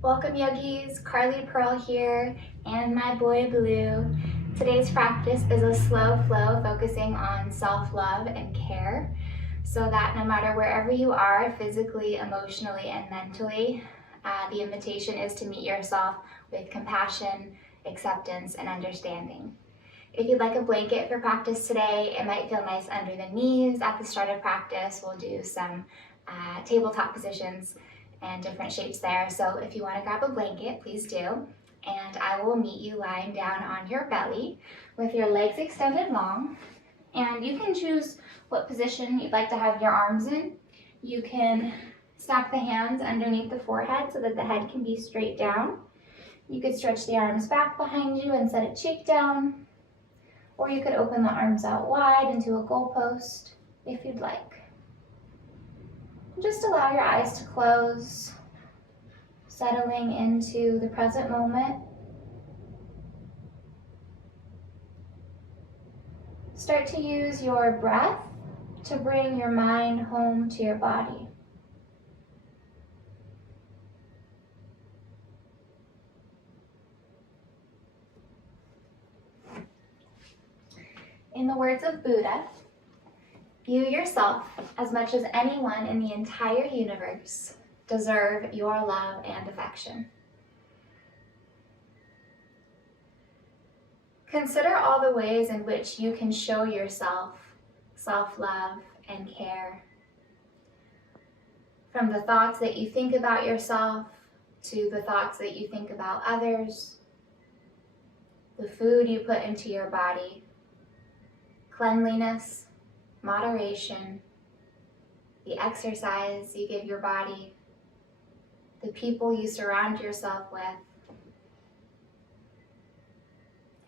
Welcome yogis, Carly Pearl here and my boy Blue. Today's practice is a slow flow focusing on self-love and care so that no matter wherever you are physically, emotionally, and mentally, the invitation is to meet yourself with compassion, acceptance, and understanding. If you'd like a blanket for practice today, it might feel nice under the knees. At the start of practice, we'll do some tabletop positions and different shapes there. So if you want to grab a blanket, please do. And I will meet you lying down on your belly with your legs extended long. And you can choose what position you'd like to have your arms in. You can stack the hands underneath the forehead so that the head can be straight down. You could stretch the arms back behind you and set a cheek down. Or you could open the arms out wide into a goalpost if you'd like. Just allow your eyes to close, settling into the present moment. Start to use your breath to bring your mind home to your body. In the words of Buddha, you yourself, as much as anyone in the entire universe, deserve your love and affection. Consider all the ways in which you can show yourself self-love and care. From the thoughts that you think about yourself, to the thoughts that you think about others, the food you put into your body, cleanliness, moderation, the exercise you give your body, the people you surround yourself with,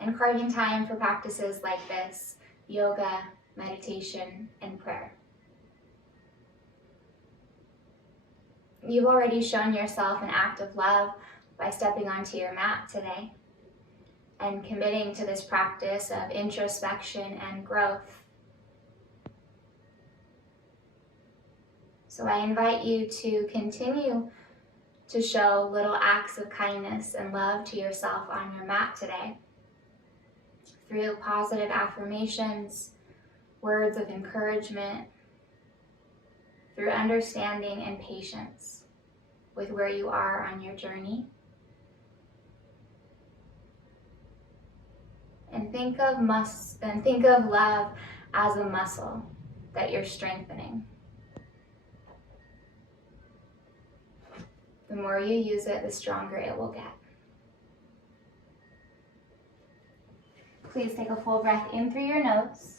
and carving time for practices like this, yoga, meditation, and prayer. You've already shown yourself an act of love by stepping onto your mat today and committing to this practice of introspection and growth. So I invite you to continue to show little acts of kindness and love to yourself on your mat today through positive affirmations, words of encouragement, through understanding and patience with where you are on your journey. And think of love as a muscle that you're strengthening. The more you use it, the stronger it will get. Please take a full breath in through your nose.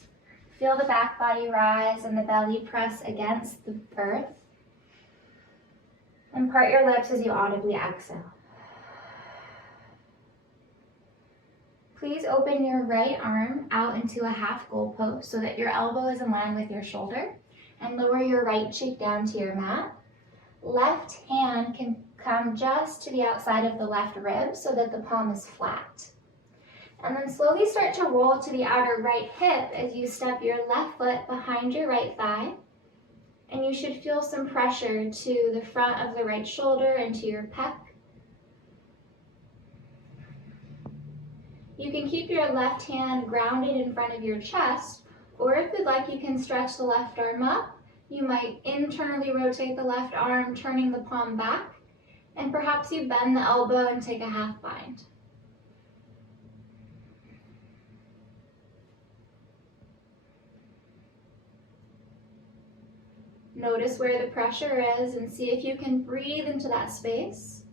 Feel the back body rise and the belly press against the earth. And part your lips as you audibly exhale. Please open your right arm out into a half goalpost so that your elbow is in line with your shoulder, and lower your right cheek down to your mat. Left hand can come just to the outside of the left rib so that the palm is flat. And then slowly start to roll to the outer right hip as you step your left foot behind your right thigh. And you should feel some pressure to the front of the right shoulder and to your pec. You can keep your left hand grounded in front of your chest, or if you'd like, you can stretch the left arm up. You might internally rotate the left arm, turning the palm back, and perhaps you bend the elbow and take a half bind. Notice where the pressure is and see if you can breathe into that space.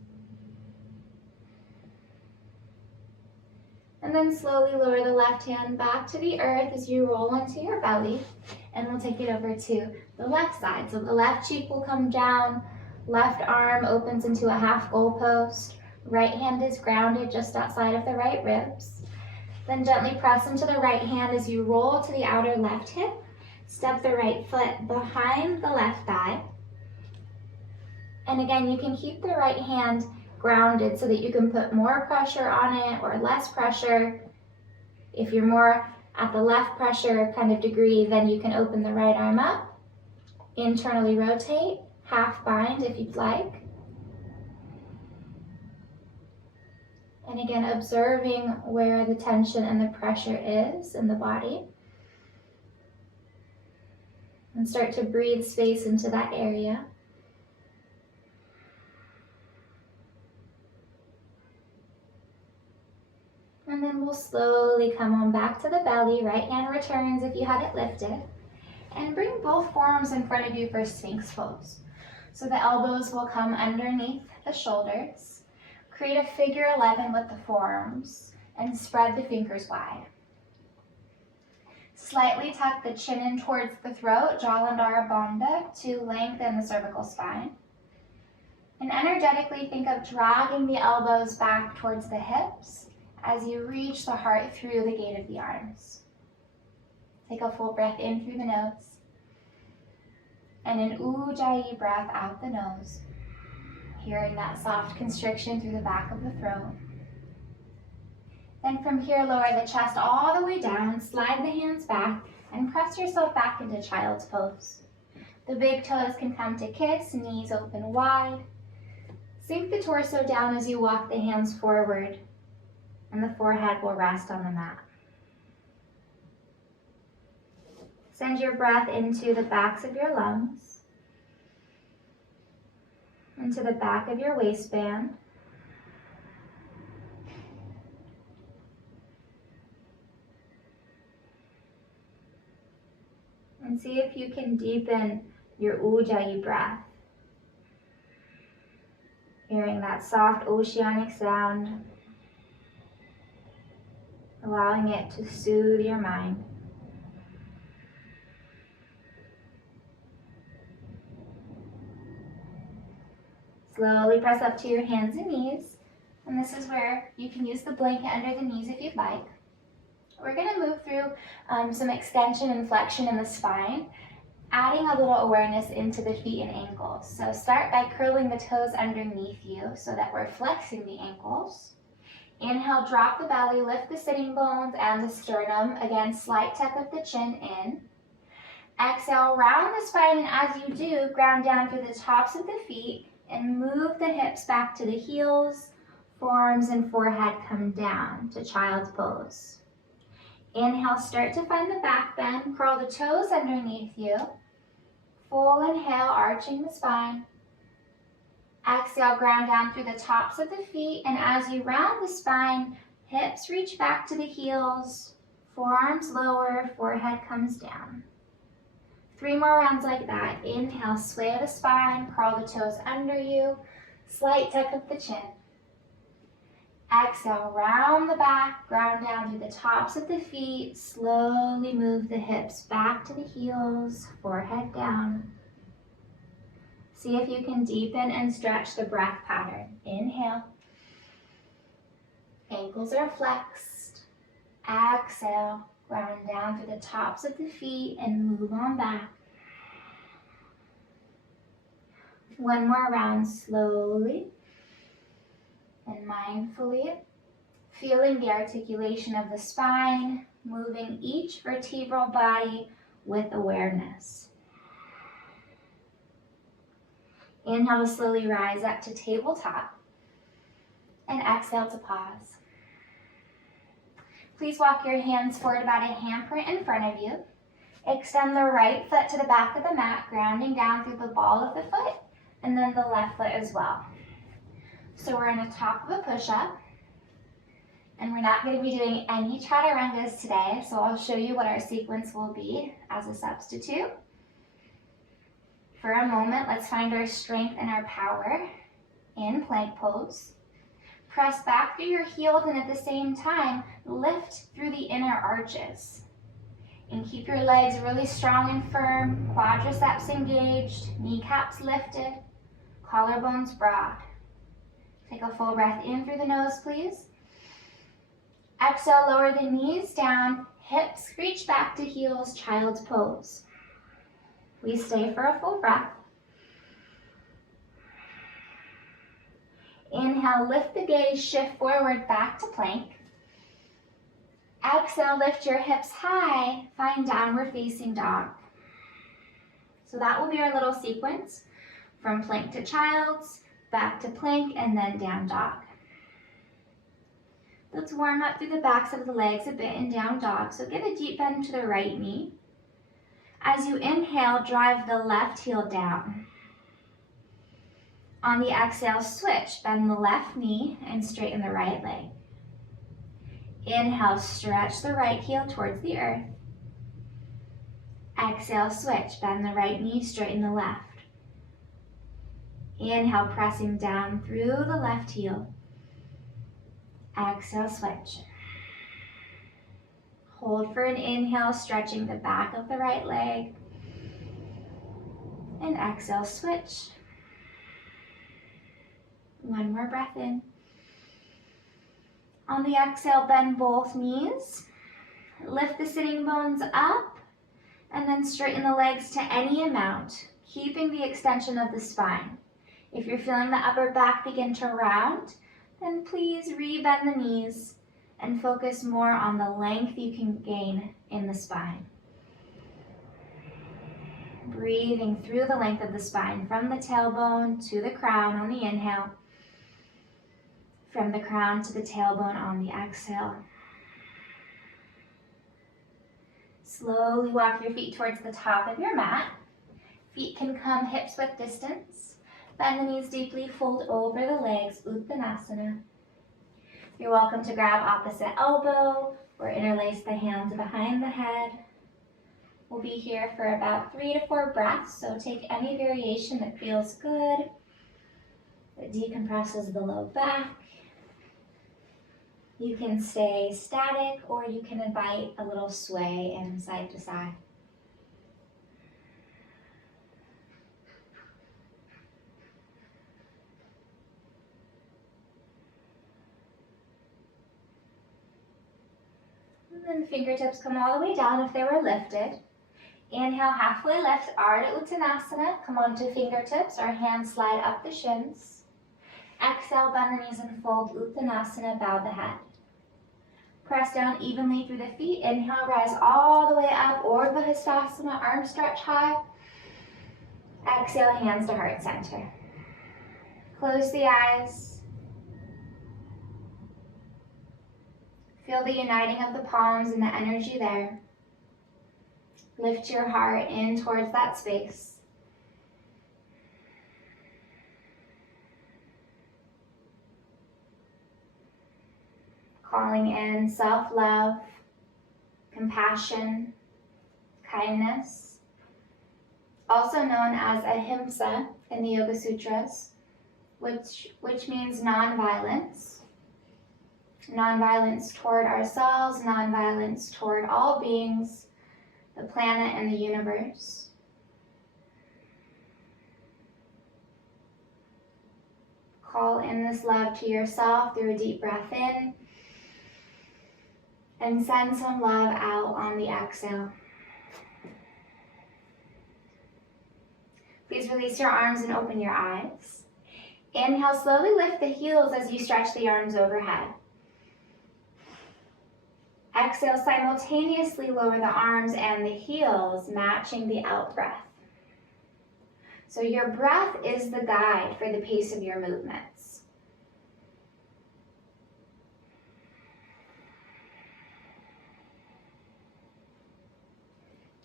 And then slowly lower the left hand back to the earth as you roll onto your belly, and we'll take it over to the left side. So the left cheek will come down, left arm opens into a half goalpost, right hand is grounded just outside of the right ribs. Then gently press into the right hand as you roll to the outer left hip. Step the right foot behind the left thigh. And again, you can keep the right hand grounded so that you can put more pressure on it or less pressure. If you're more at the left pressure kind of degree, then you can open the right arm up, internally rotate, half bind if you'd like. And again, observing where the tension and the pressure is in the body. And start to breathe space into that area. And then we'll slowly come on back to the belly. Right hand returns if you had it lifted. And bring both forearms in front of you for Sphinx pose. So the elbows will come underneath the shoulders. Create a figure 11 with the forearms and spread the fingers wide. Slightly tuck the chin in towards the throat, Jalandhara Bandha, to lengthen the cervical spine. And energetically think of dragging the elbows back towards the hips as you reach the heart through the gate of the arms. Take a full breath in through the nose. And an Ujjayi breath out the nose. Hearing that soft constriction through the back of the throat. Then from here, lower the chest all the way down, slide the hands back, and press yourself back into child's pose. The big toes can come to kiss, knees open wide. Sink the torso down as you walk the hands forward, and the forehead will rest on the mat. Send your breath into the backs of your lungs, into the back of your waistband, and see if you can deepen your Ujjayi breath. Hearing that soft oceanic sound, allowing it to soothe your mind. Slowly press up to your hands and knees, and this is where you can use the blanket under the knees if you'd like. We're going to move through some extension and flexion in the spine, adding a little awareness into the feet and ankles. So start by curling the toes underneath you so that we're flexing the ankles. Inhale, drop the belly, lift the sitting bones and the sternum. Again, slight tuck of the chin in. Exhale, round the spine, and as you do, ground down through the tops of the feet and move the hips back to the heels. Forearms and forehead come down to child's pose. Inhale, start to find the back bend. Curl the toes underneath you. Full inhale, arching the spine. Exhale, ground down through the tops of the feet, and as you round the spine, hips reach back to the heels. Forearms lower, forehead comes down. 3 more rounds like that. Inhale, sway the spine, curl the toes under you, slight tuck of the chin. Exhale, round the back, ground down through the tops of the feet, slowly move the hips back to the heels, forehead down. See if you can deepen and stretch the breath pattern. Inhale. Ankles are flexed. Exhale, ground down through the tops of the feet and move on back. 1 more round slowly and mindfully, feeling the articulation of the spine, moving each vertebral body with awareness. Inhale to slowly rise up to tabletop and exhale to pause. Please walk your hands forward about a handprint in front of you. Extend the right foot to the back of the mat, grounding down through the ball of the foot and then the left foot as well. So we're in the top of a push-up, and we're not going to be doing any chaturangas today, so I'll show you what our sequence will be as a substitute. For a moment, let's find our strength and our power in plank pose. Press back through your heels and at the same time, lift through the inner arches. And keep your legs really strong and firm, quadriceps engaged, kneecaps lifted, collarbones broad. Take a full breath in through the nose, please. Exhale, lower the knees down, hips reach back to heels, child's pose. We stay for a full breath. Inhale, lift the gaze, shift forward back to plank. Exhale, lift your hips high, find downward facing dog. So that will be our little sequence from plank to child's, back to plank, and then down dog. Let's warm up through the backs of the legs a bit in down dog. So give a deep bend to the right knee. As you inhale, drive the left heel down. On the exhale, switch. Bend the left knee and straighten the right leg. Inhale, stretch the right heel towards the earth. Exhale, switch. Bend the right knee, straighten the left. Inhale, pressing down through the left heel. Exhale, switch. Hold for an inhale, stretching the back of the right leg. And exhale, switch. One more breath in. On the exhale, bend both knees. Lift the sitting bones up and then straighten the legs to any amount, keeping the extension of the spine. If you're feeling the upper back begin to round, then please re-bend the knees and focus more on the length you can gain in the spine. Breathing through the length of the spine from the tailbone to the crown on the inhale, from the crown to the tailbone on the exhale. Slowly walk your feet towards the top of your mat. Feet can come hips width distance. Bend the knees deeply, fold over the legs, Uttanasana. You're welcome to grab opposite elbow or interlace the hands behind the head. We'll be here for about 3 to 4 breaths, so take any variation that feels good, that decompresses the low back. You can stay static or you can invite a little sway in side to side. And then fingertips come all the way down if they were lifted. Inhale, halfway lift, Ardha Uttanasana. Come onto fingertips or hands slide up the shins. Exhale, bend the knees and fold Uttanasana, bow the head. Press down evenly through the feet. Inhale, rise all the way up, Urdhva Hastasana, arms stretch high. Exhale, hands to heart center. Close the eyes. Feel the uniting of the palms and the energy there. Lift your heart in towards that space. Calling in self-love, compassion, kindness, also known as ahimsa in the Yoga Sutras, which means non-violence. Non-violence toward ourselves, non-violence toward all beings, the planet and the universe. Call in this love to yourself through a deep breath in. And send some love out on the exhale. Please release your arms and open your eyes. Inhale, slowly lift the heels as you stretch the arms overhead. Exhale, simultaneously lower the arms and the heels, matching the out breath. So your breath is the guide for the pace of your movements.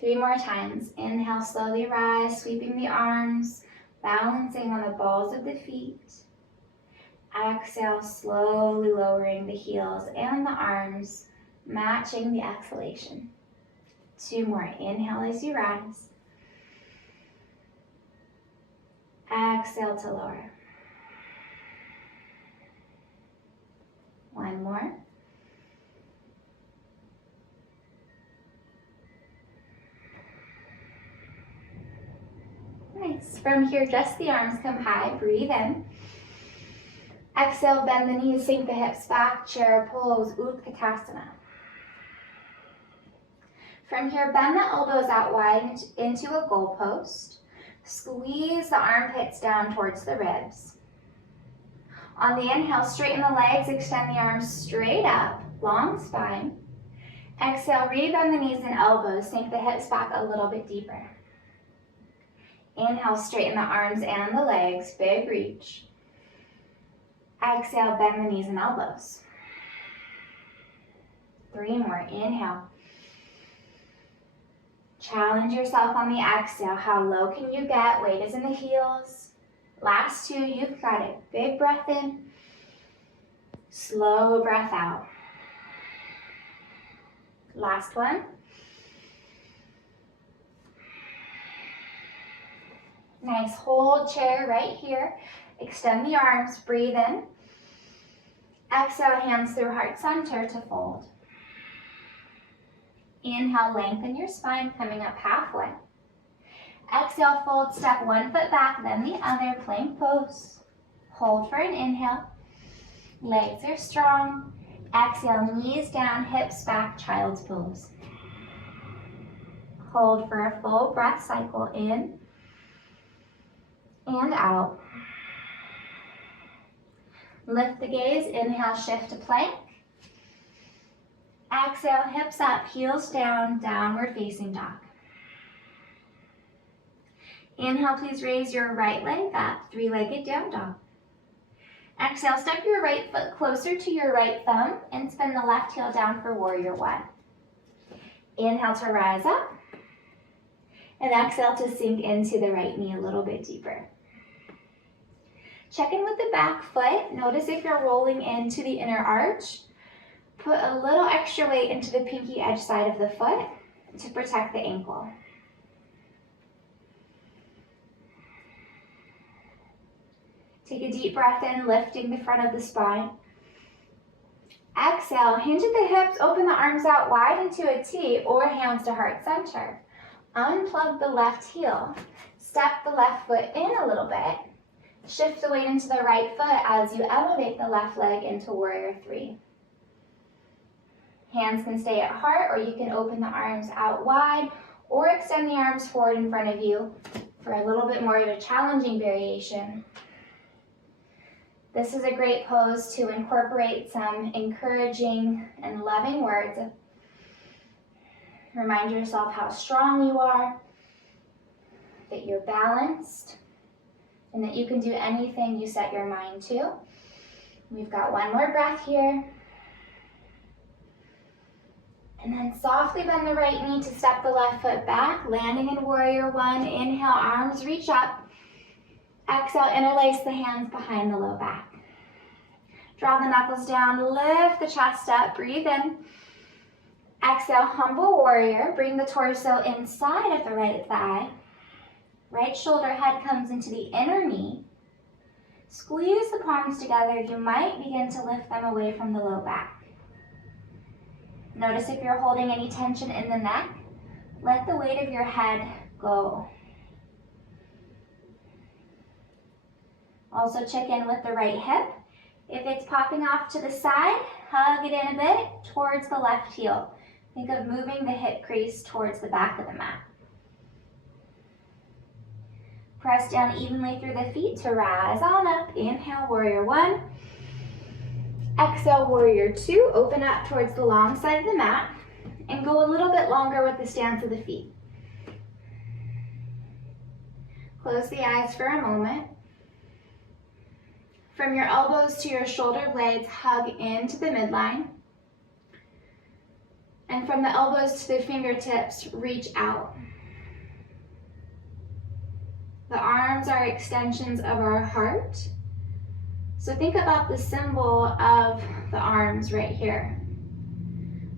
Three more times. Inhale, slowly rise, sweeping the arms, balancing on the balls of the feet. Exhale, slowly lowering the heels and the arms, matching the exhalation. 2 more. Inhale as you rise. Exhale to lower. 1 more. Nice. From here, just the arms come high. Breathe in. Exhale, bend the knees, sink the hips back, chair pose, Utkatasana. From here, bend the elbows out wide into a goalpost. Squeeze the armpits down towards the ribs. On the inhale, straighten the legs, extend the arms straight up, long spine. Exhale, rebend the knees and elbows, sink the hips back a little bit deeper. Inhale, straighten the arms and the legs, big reach. Exhale, bend the knees and elbows. 3 more. Inhale. Challenge yourself on the exhale. How low can you get? Weight is in the heels. Last 2, you've got it. Big breath in. Slow breath out. Last one. Nice, hold chair right here. Extend the arms, breathe in. Exhale, hands through heart center to fold. Inhale, lengthen your spine, coming up halfway. Exhale, fold, step 1 foot back, then the other, plank pose. Hold for an inhale. Legs are strong. Exhale, knees down, hips back, child's pose. Hold for a full breath cycle in and out. Lift the gaze, inhale, shift to plank. Exhale, hips up, heels down, downward facing dog. Inhale, please raise your right leg up, 3-legged down dog. Exhale, step your right foot closer to your right thumb and spin the left heel down for warrior 1. Inhale to rise up. And exhale to sink into the right knee a little bit deeper. Check in with the back foot. Notice if you're rolling into the inner arch. Put a little extra weight into the pinky edge side of the foot to protect the ankle. Take a deep breath in, lifting the front of the spine. Exhale, hinge at the hips, open the arms out wide into a T or hands to heart center. Unplug the left heel. Step the left foot in a little bit. Shift the weight into the right foot as you elevate the left leg into warrior 3. Hands can stay at heart, or you can open the arms out wide or extend the arms forward in front of you for a little bit more of a challenging variation. This is a great pose to incorporate some encouraging and loving words. Remind yourself how strong you are, that you're balanced, and that you can do anything you set your mind to. We've got 1 more breath here. And then softly bend the right knee to step the left foot back, landing in warrior 1. Inhale, arms reach up. Exhale, interlace the hands behind the low back. Draw the knuckles down, lift the chest up, breathe in. Exhale, humble warrior. Bring the torso inside of the right thigh. Right shoulder head comes into the inner knee. Squeeze the palms together. You might begin to lift them away from the low back. Notice if you're holding any tension in the neck. Let the weight of your head go. Also check in with the right hip. If it's popping off to the side, hug it in a bit towards the left heel. Think of moving the hip crease towards the back of the mat. Press down evenly through the feet to rise on up. Inhale, warrior 1. Exhale, warrior 2. Open up towards the long side of the mat and go a little bit longer with the stance of the feet. Close the eyes for a moment. From your elbows to your shoulder blades, hug into the midline. And from the elbows to the fingertips, reach out. The arms are extensions of our heart. So think about the symbol of the arms right here.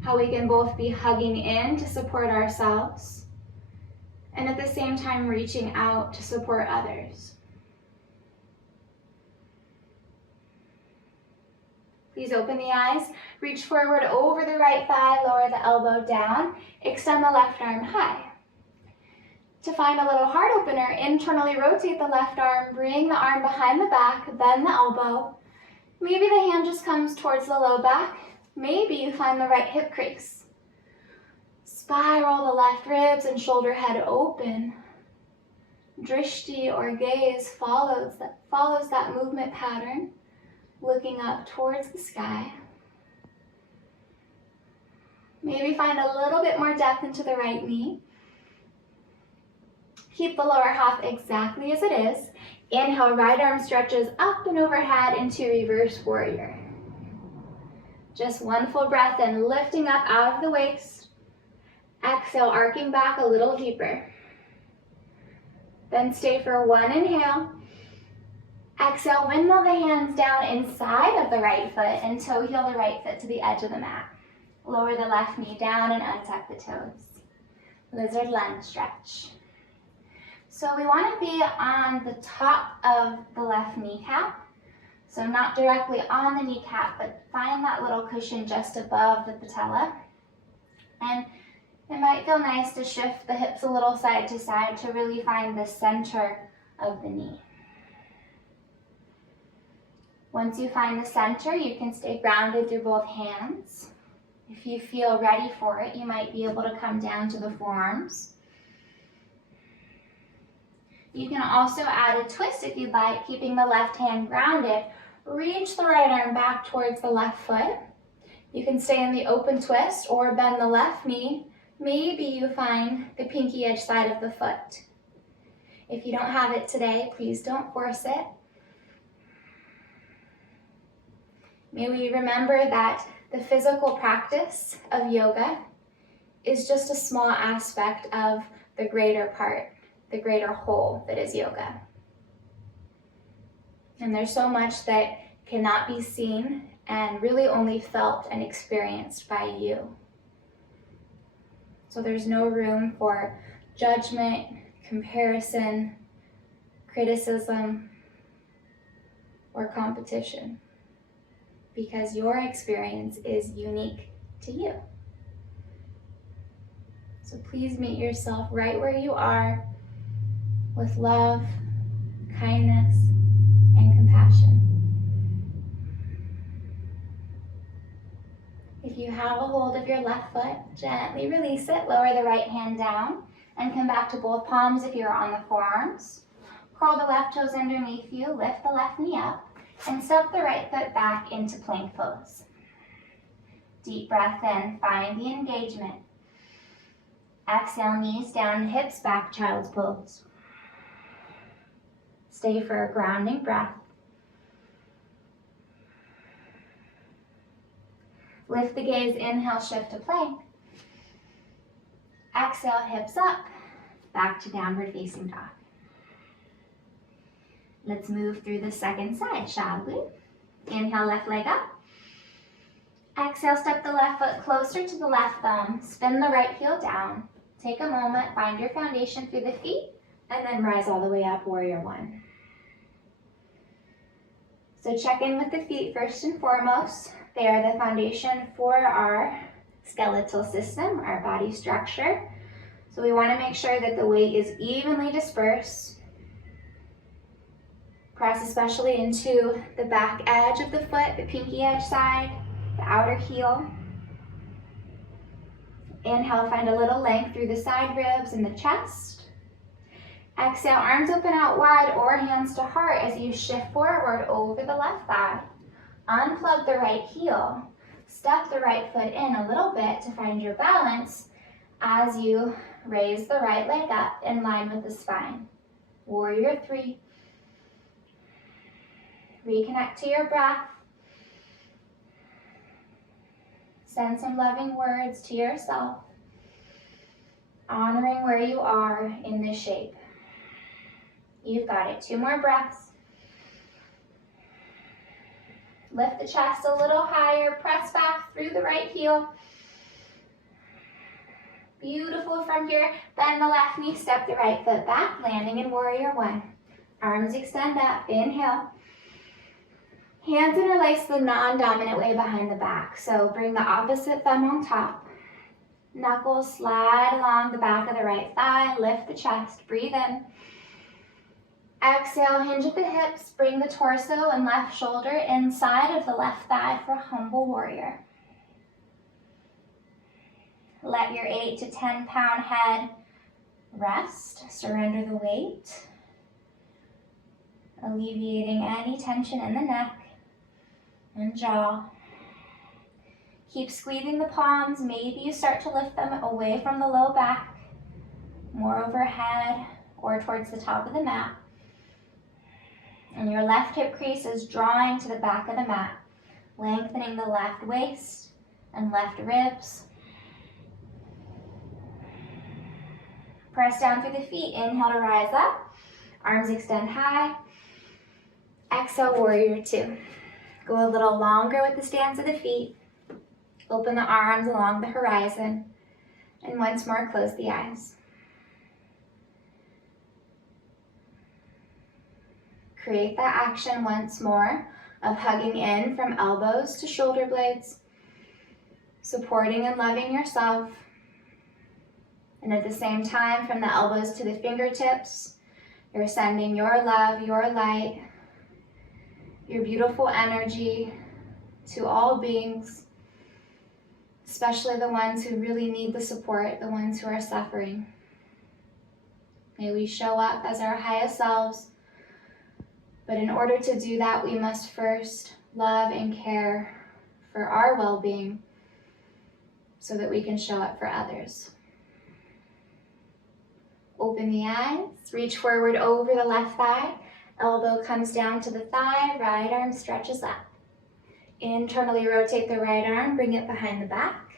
How we can both be hugging in to support ourselves and at the same time reaching out to support others. Please open the eyes, reach forward over the right thigh, lower the elbow down, extend the left arm high. To find a little heart opener, internally rotate the left arm, bring the arm behind the back, bend the elbow. Maybe the hand just comes towards the low back. Maybe you find the right hip crease. Spiral the left ribs and shoulder head open. Drishti or gaze follows that movement pattern, looking up towards the sky. Maybe find a little bit more depth into the right knee. Keep the lower half exactly as it is. Inhale, right arm stretches up and overhead into reverse warrior. Just one full breath in, lifting up out of the waist. Exhale, arcing back a little deeper. Then stay for one inhale. Exhale, windmill the hands down inside of the right foot and toe heel the right foot to the edge of the mat. Lower the left knee down and untuck the toes. Lizard lunge stretch. So we want to be on the top of the left kneecap. So not directly on the kneecap, but find that little cushion just above the patella. And it might feel nice to shift the hips a little side to side to really find the center of the knee. Once you find the center, you can stay grounded through both hands. If you feel ready for it, you might be able to come down to the forearms. You can also add a twist if you'd like, keeping the left hand grounded. Reach the right arm back towards the left foot. You can stay in the open twist or bend the left knee. Maybe you find the pinky edge side of the foot. If you don't have it today, please don't force it. May we remember that the physical practice of yoga is just a small aspect of the greater part, the greater whole that is yoga. And there's so much that cannot be seen and really only felt and experienced by you. So there's no room for judgment, comparison, criticism, or competition, because your experience is unique to you. So please meet yourself right where you are with love, kindness, and compassion. If you have a hold of your left foot, gently release it, lower the right hand down, and come back to both palms if you're on the forearms. Curl the left toes underneath you, lift the left knee up, and step the right foot back into plank pose. Deep breath in, find the engagement. Exhale, knees down, hips back, child's pose. Stay for a grounding breath. Lift the gaze, inhale, shift to plank. Exhale, hips up, back to downward facing dog. Let's move through the second side, shall we? Inhale, left leg up. Exhale, step the left foot closer to the left thumb, spin the right heel down. Take a moment, find your foundation through the feet, and then rise all the way up, warrior one. So check in with the feet first and foremost. They are the foundation for our skeletal system, our body structure. So we want to make sure that the weight is evenly dispersed. Press especially into the back edge of the foot, the pinky edge side, the outer heel. Inhale, find a little length through the side ribs and the chest. Exhale, arms open out wide or hands to heart as you shift forward over the left thigh. Unplug the right heel. Step the right foot in a little bit to find your balance as you raise the right leg up in line with the spine. Warrior three. Reconnect to your breath. Send some loving words to yourself, honoring where you are in this shape. You've got it. 2 more breaths. Lift the chest a little higher, press back through the right heel. Beautiful from here. Bend the left knee, step the right foot back, landing in warrior one. Arms extend up, inhale. Hands interlace the non-dominant way behind the back. So bring the opposite thumb on top. Knuckles slide along the back of the right thigh, lift the chest, breathe in. Exhale, hinge at the hips, bring the torso and left shoulder inside of the left thigh for humble warrior. Let your 8 to 10 pound head rest, surrender the weight, alleviating any tension in the neck and jaw. Keep squeezing the palms. Maybe you start to lift them away from the low back, more overhead or towards the top of the mat. And your left hip crease is drawing to the back of the mat. Lengthening the left waist and left ribs. Press down through the feet. Inhale to rise up. Arms extend high. Exhale, warrior two. Go a little longer with the stance of the feet. Open the arms along the horizon. And once more, close the eyes. Create that action once more of hugging in from elbows to shoulder blades, supporting and loving yourself. And at the same time, from the elbows to the fingertips, you're sending your love, your light, your beautiful energy to all beings, especially the ones who really need the support, the ones who are suffering. May we show up as our highest selves, but in order to do that, we must first love and care for our well-being so that we can show up for others. Open the eyes, reach forward over the left thigh, elbow comes down to the thigh, right arm stretches up. Internally rotate the right arm, bring it behind the back.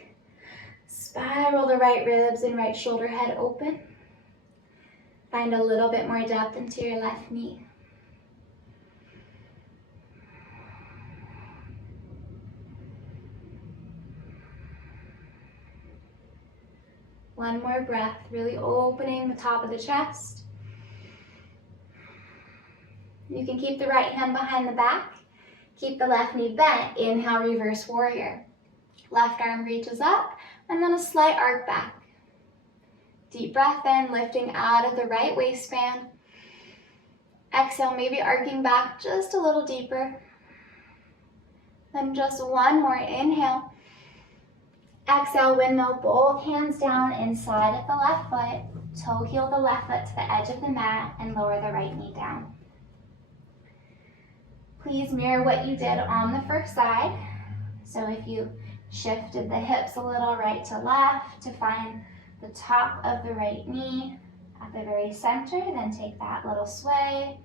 Spiral the right ribs and right shoulder head open. Find a little bit more depth into your left knee. One more breath, really opening the top of the chest. You can keep the right hand behind the back. Keep the left knee bent. Inhale, reverse warrior. Left arm reaches up, and then a slight arc back. Deep breath in, lifting out of the right waistband. Exhale, maybe arcing back just a little deeper. Then just one more inhale. Exhale, windmill, both hands down inside of the left foot. Toe heel the left foot to the edge of the mat and lower the right knee down. Please mirror what you did on the first side. So if you shifted the hips a little right to left to find the top of the right knee at the very center, then take that little sway.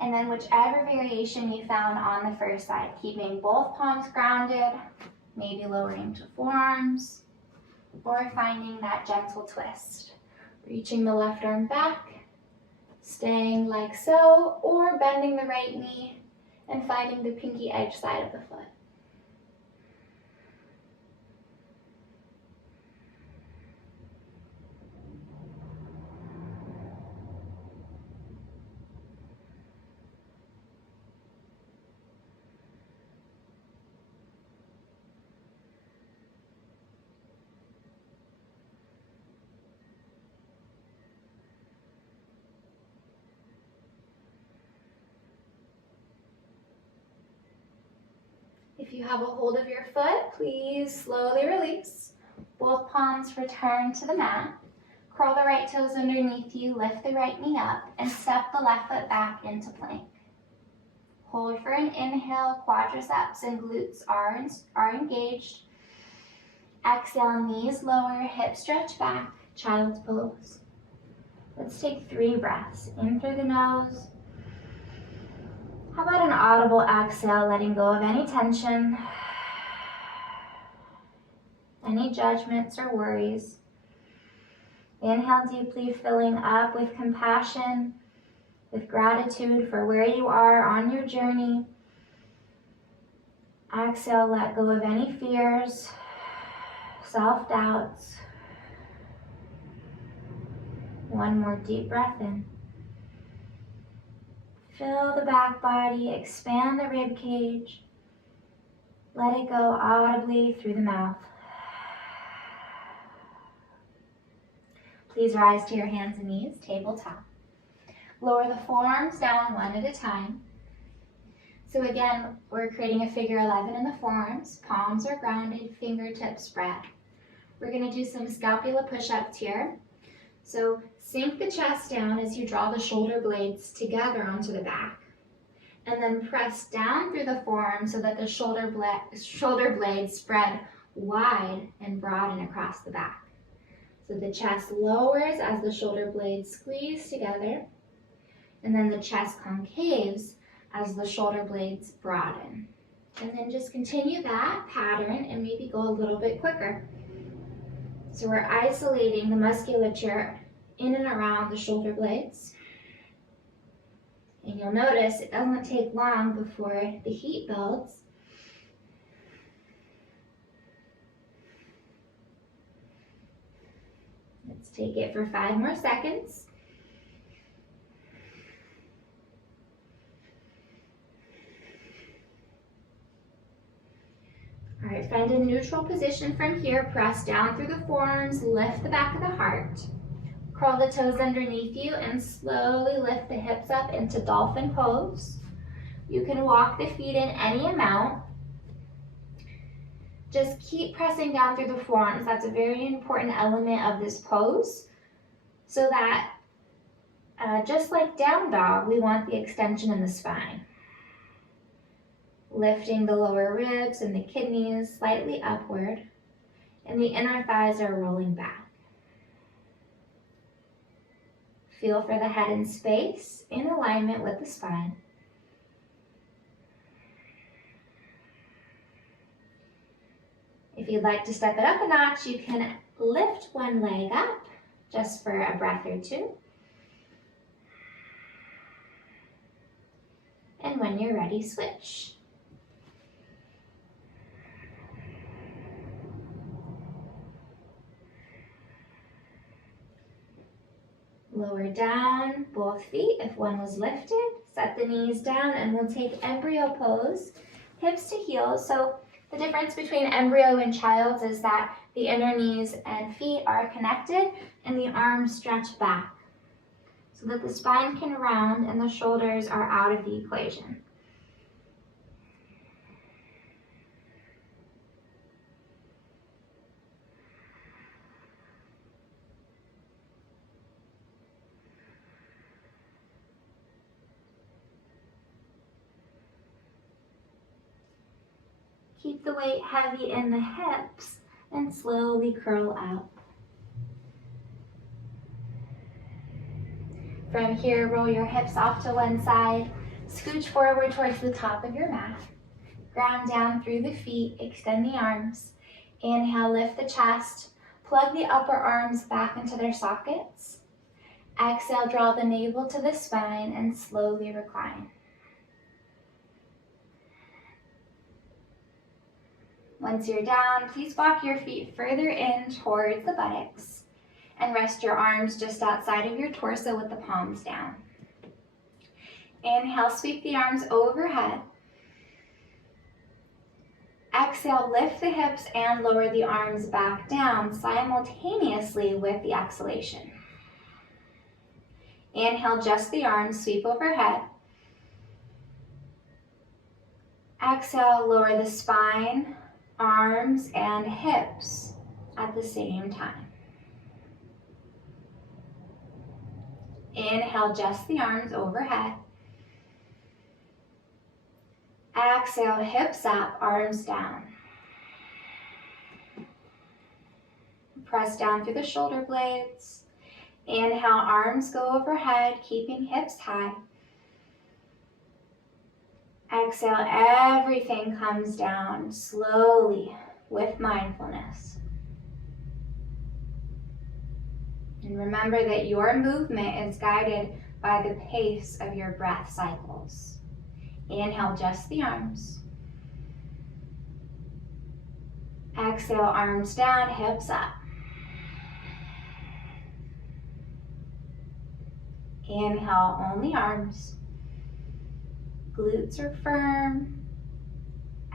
And then whichever variation you found on the first side, keeping both palms grounded, maybe lowering to forearms, or finding that gentle twist. Reaching the left arm back, staying like so, or bending the right knee and finding the pinky edge side of the foot. If you have a hold of your foot, please slowly release. Both palms return to the mat. Curl the right toes underneath you, lift the right knee up, and step the left foot back into plank. Hold for an inhale, quadriceps and glutes are engaged. Exhale, knees lower, hips stretch back, child's pose. Let's take 3 breaths. In through the nose. How about an audible exhale, letting go of any tension, any judgments or worries. Inhale deeply, filling up with compassion, with gratitude for where you are on your journey. Exhale, let go of any fears, self-doubts. One more deep breath in. Fill the back body, expand the rib cage. Let it go audibly through the mouth. Please rise to your hands and knees, tabletop. Lower the forearms down one at a time. So again, we're creating a figure 11 in the forearms. Palms are grounded, fingertips spread. We're going to do some scapula push-ups here. So sink the chest down as you draw the shoulder blades together onto the back. And then press down through the forearm so that the shoulder blades spread wide and broaden across the back. So the chest lowers as the shoulder blades squeeze together, and then the chest concaves as the shoulder blades broaden. And then just continue that pattern and maybe go a little bit quicker. So we're isolating the musculature in and around the shoulder blades. And you'll notice it doesn't take long before the heat builds. Let's take it for 5 more seconds. All right, find a neutral position from here. Press down through the forearms, lift the back of the heart. Curl the toes underneath you and slowly lift the hips up into dolphin pose. You can walk the feet in any amount. Just keep pressing down through the forearms. That's a very important element of this pose. So that, just like down dog, we want the extension in the spine. Lifting the lower ribs and the kidneys slightly upward, and the inner thighs are rolling back. Feel for the head in space, in alignment with the spine. If you'd like to step it up a notch, you can lift one leg up just for a breath or two. And when you're ready, switch. Lower down both feet if one was lifted. Set the knees down and we'll take embryo pose, hips to heels. So the difference between embryo and child's is that the inner knees and feet are connected and the arms stretch back so that the spine can round and the shoulders are out of the equation. Keep the weight heavy in the hips and slowly curl out. From here, roll your hips off to one side, scooch forward towards the top of your mat. Ground down through the feet, extend the arms. Inhale, lift the chest, plug the upper arms back into their sockets. Exhale, draw the navel to the spine and slowly recline. Once you're down, please walk your feet further in towards the buttocks and rest your arms just outside of your torso with the palms down. Inhale, sweep the arms overhead. Exhale, lift the hips and lower the arms back down simultaneously with the exhalation. Inhale, just the arms, sweep overhead. Exhale, lower the spine, arms, and hips at the same time. Inhale, just the arms overhead. Exhale, hips up, arms down. Press down through the shoulder blades. Inhale, arms go overhead, keeping hips high. Exhale, everything comes down slowly with mindfulness. And remember that your movement is guided by the pace of your breath cycles. Inhale, just the arms. Exhale, arms down, hips up. Inhale, only arms. Glutes are firm.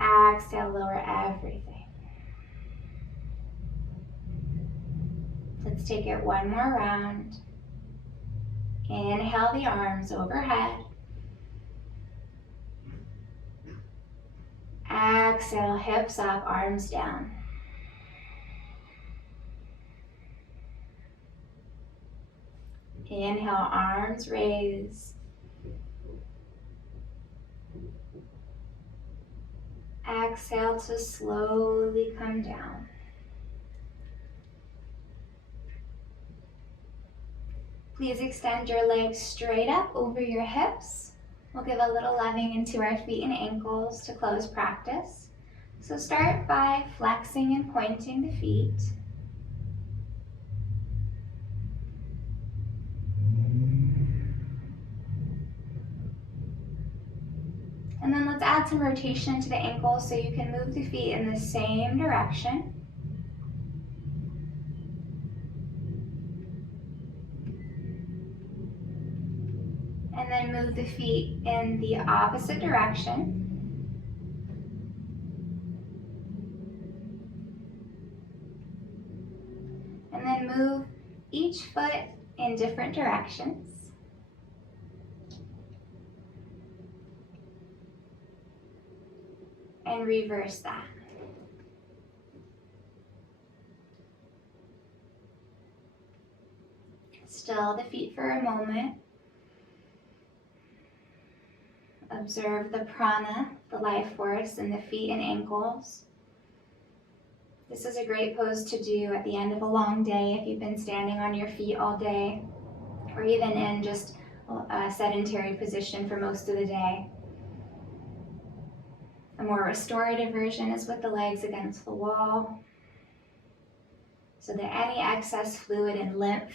Exhale, lower everything. Let's take it one more round. Inhale the arms overhead. Exhale, hips up, arms down. Inhale, arms raise. Exhale to slowly come down. Please extend your legs straight up over your hips We'll give a little loving into our feet and ankles to close practice. So start by flexing and pointing the feet. And then let's add some rotation to the ankles so you can move the feet in the same direction. And then move the feet in the opposite direction. And then move each foot in different directions. And reverse that. Still the feet for a moment. Observe the prana, the life force in the feet and ankles. This is a great pose to do at the end of a long day if you've been standing on your feet all day, or even in just a sedentary position for most of the day. A more restorative version is with the legs against the wall, so that any excess fluid and lymph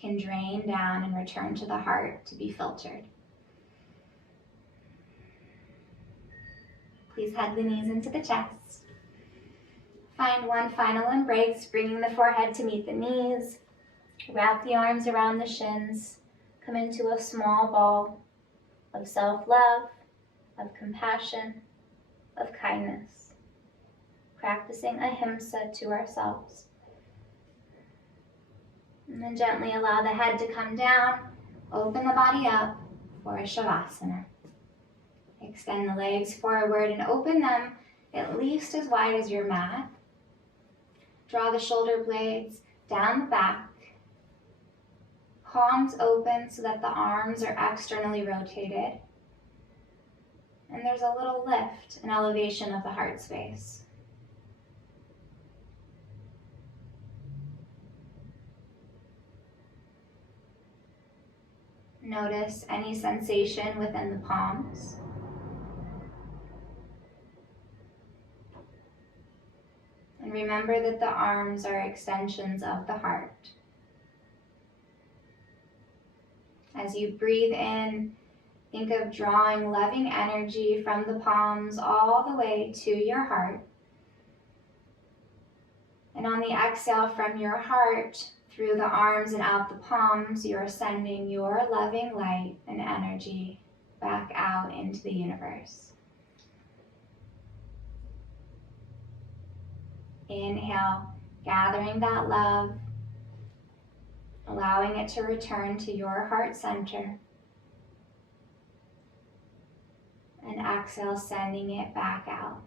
can drain down and return to the heart to be filtered. Please hug the knees into the chest. Find one final embrace, bringing the forehead to meet the knees. Wrap the arms around the shins. Come into a small ball of self-love, of compassion, of kindness. Practicing ahimsa to ourselves. And then gently allow the head to come down. Open the body up for a shavasana. Extend the legs forward and open them at least as wide as your mat. Draw the shoulder blades down the back. Palms open so that the arms are externally rotated. And there's a little lift and elevation of the heart space. Notice any sensation within the palms. And remember that the arms are extensions of the heart. As you breathe in, think of drawing loving energy from the palms all the way to your heart. And on the exhale from your heart, through the arms and out the palms, you are sending your loving light and energy back out into the universe. Inhale, gathering that love, allowing it to return to your heart center. And exhale, sending it back out.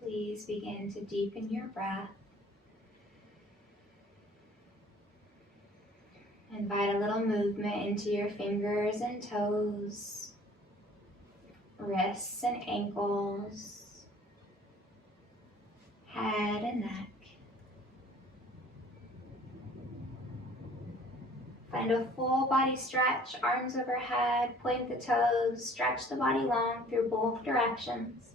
Please begin to deepen your breath. Invite a little movement into your fingers and toes, wrists and ankles, head and neck. Find a full body stretch, arms overhead, point the toes, stretch the body long through both directions.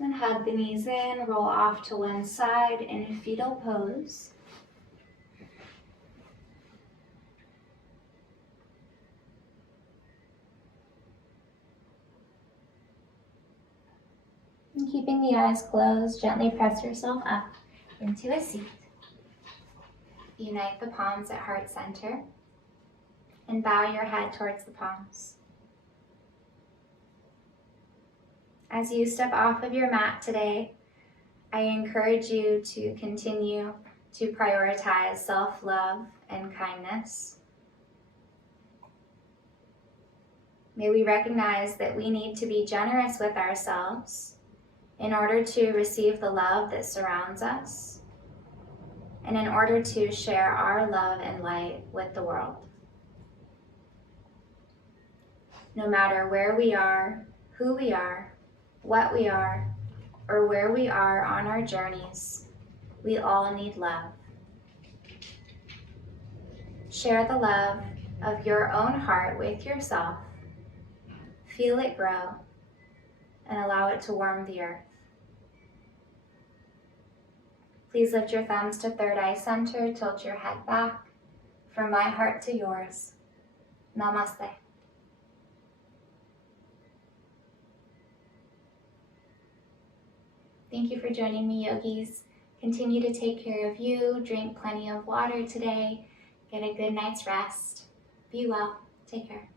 Then hug the knees in, roll off to one side in a fetal pose. And keeping the eyes closed, gently press yourself up into a seat. Unite the palms at heart center and bow your head towards the palms. As you step off of your mat today, I encourage you to continue to prioritize self-love and kindness. May we recognize that we need to be generous with ourselves in order to receive the love that surrounds us and in order to share our love and light with the world. No matter where we are, who we are, what we are, or where we are on our journeys, we all need love. Share the love of your own heart with yourself. Feel it grow and allow it to warm the earth. Please lift your thumbs to third eye center, tilt your head back. From my heart to yours, namaste. Thank you for joining me, yogis. Continue to take care of you, drink plenty of water today, get a good night's rest. Be well, take care.